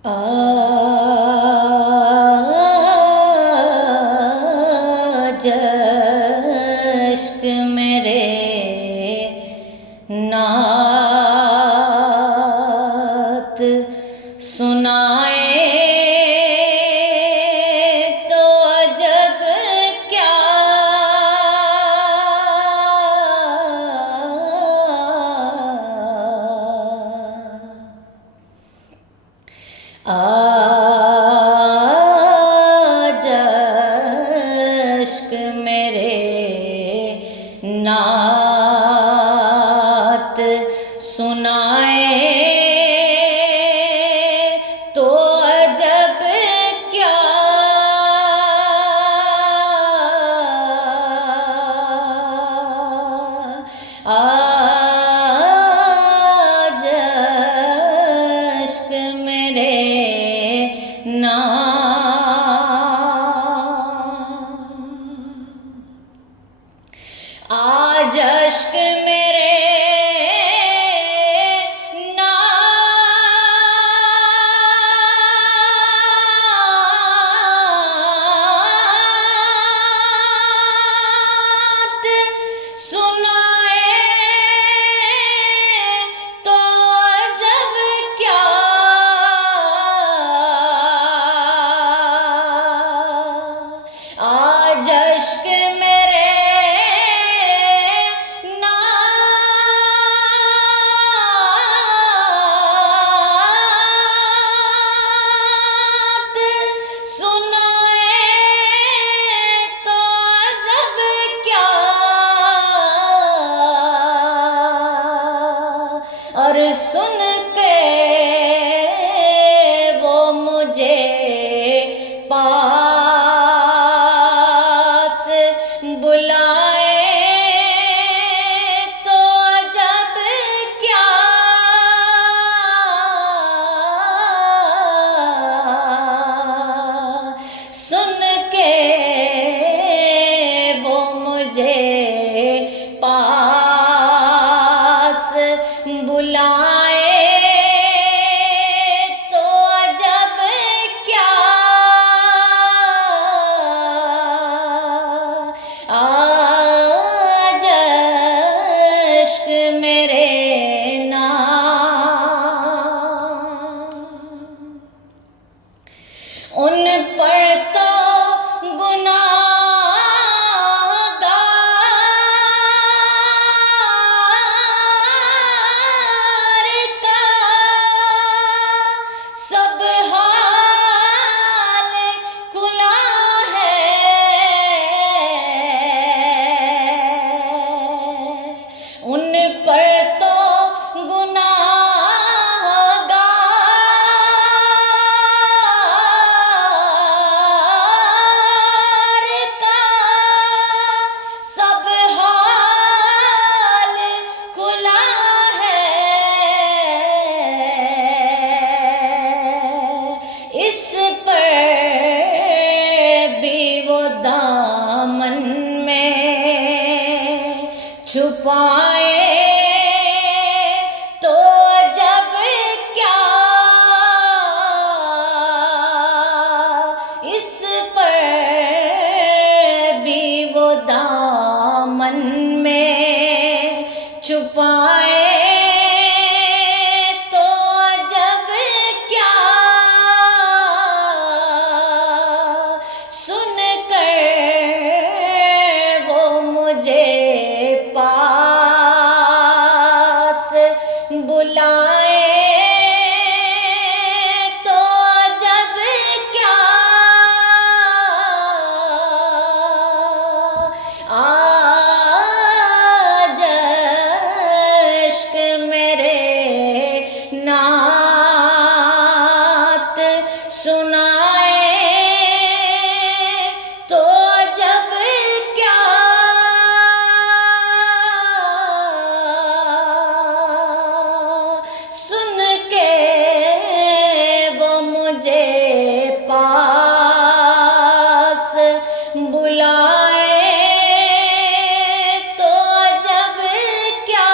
आज अश्क मेरे नात सुनाए तो अजब क्या। आज अश्क मेरे नात सुनाए तो अजब क्या। आज अश्क मेरे आज अश्क मेरे नात सुनाए तो अजब क्या। आज अश्क मेरे नात सुनाए तो अजब क्या। और सुन के वो मुझे पास बुलाए तो अजब क्या। सुन के वो मुझे पास बुलाए तो अजब क्या। आज अश्क मेरे उन पर तो गुनाहगार का सब हाल खुला है। उन पर तो गुनाहगार का सब हाल खुला है। इस पर भी वो दामन में छुपाए तो जब क्या। इस पर भी वो दामन में छुपाए तो जब क्या। सुन कर वो मुझे पास बुलाए तो जब क्या। आज अश्क मेरे नात सुनाए तो जब क्या। सुन के वो मुझे पास बुलाए तो जब क्या।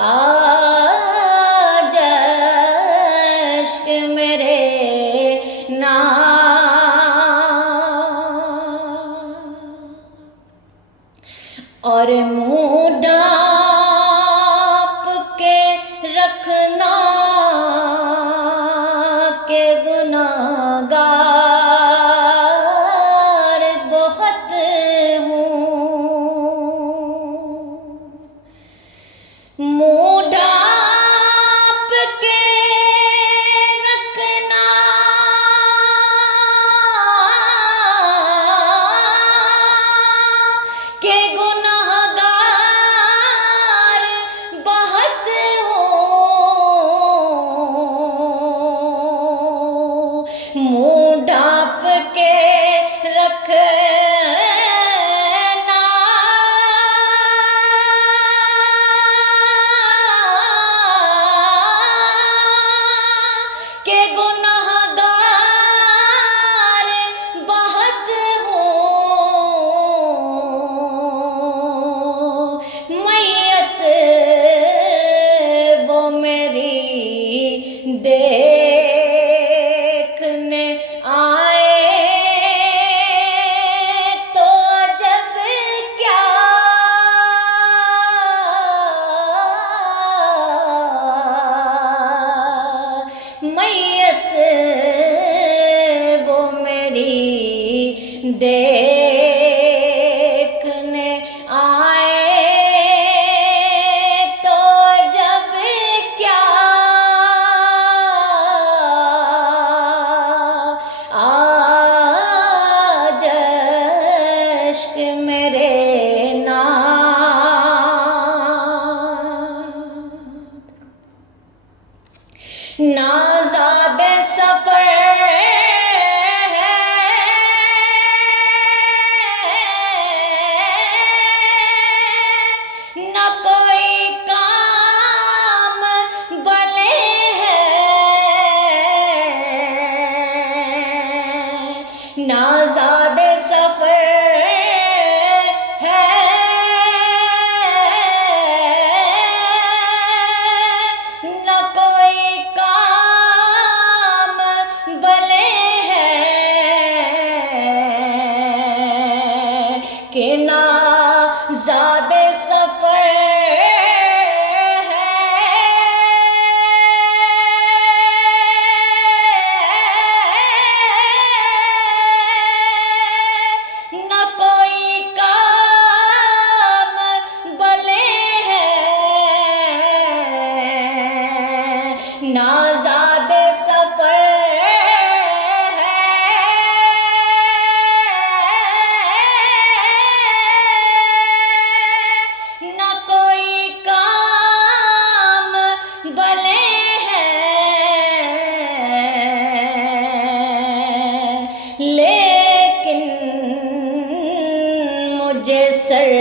आ नाज़ाद सफर है, न कोई काम भले है, नाज़ाद सफर है, न कोई काम भले है, कि नाज़ाद सफर है, न कोई काम भले है, नाज़ाद सफर है, न कोई काम भले है, लेकिन मुझे सरकार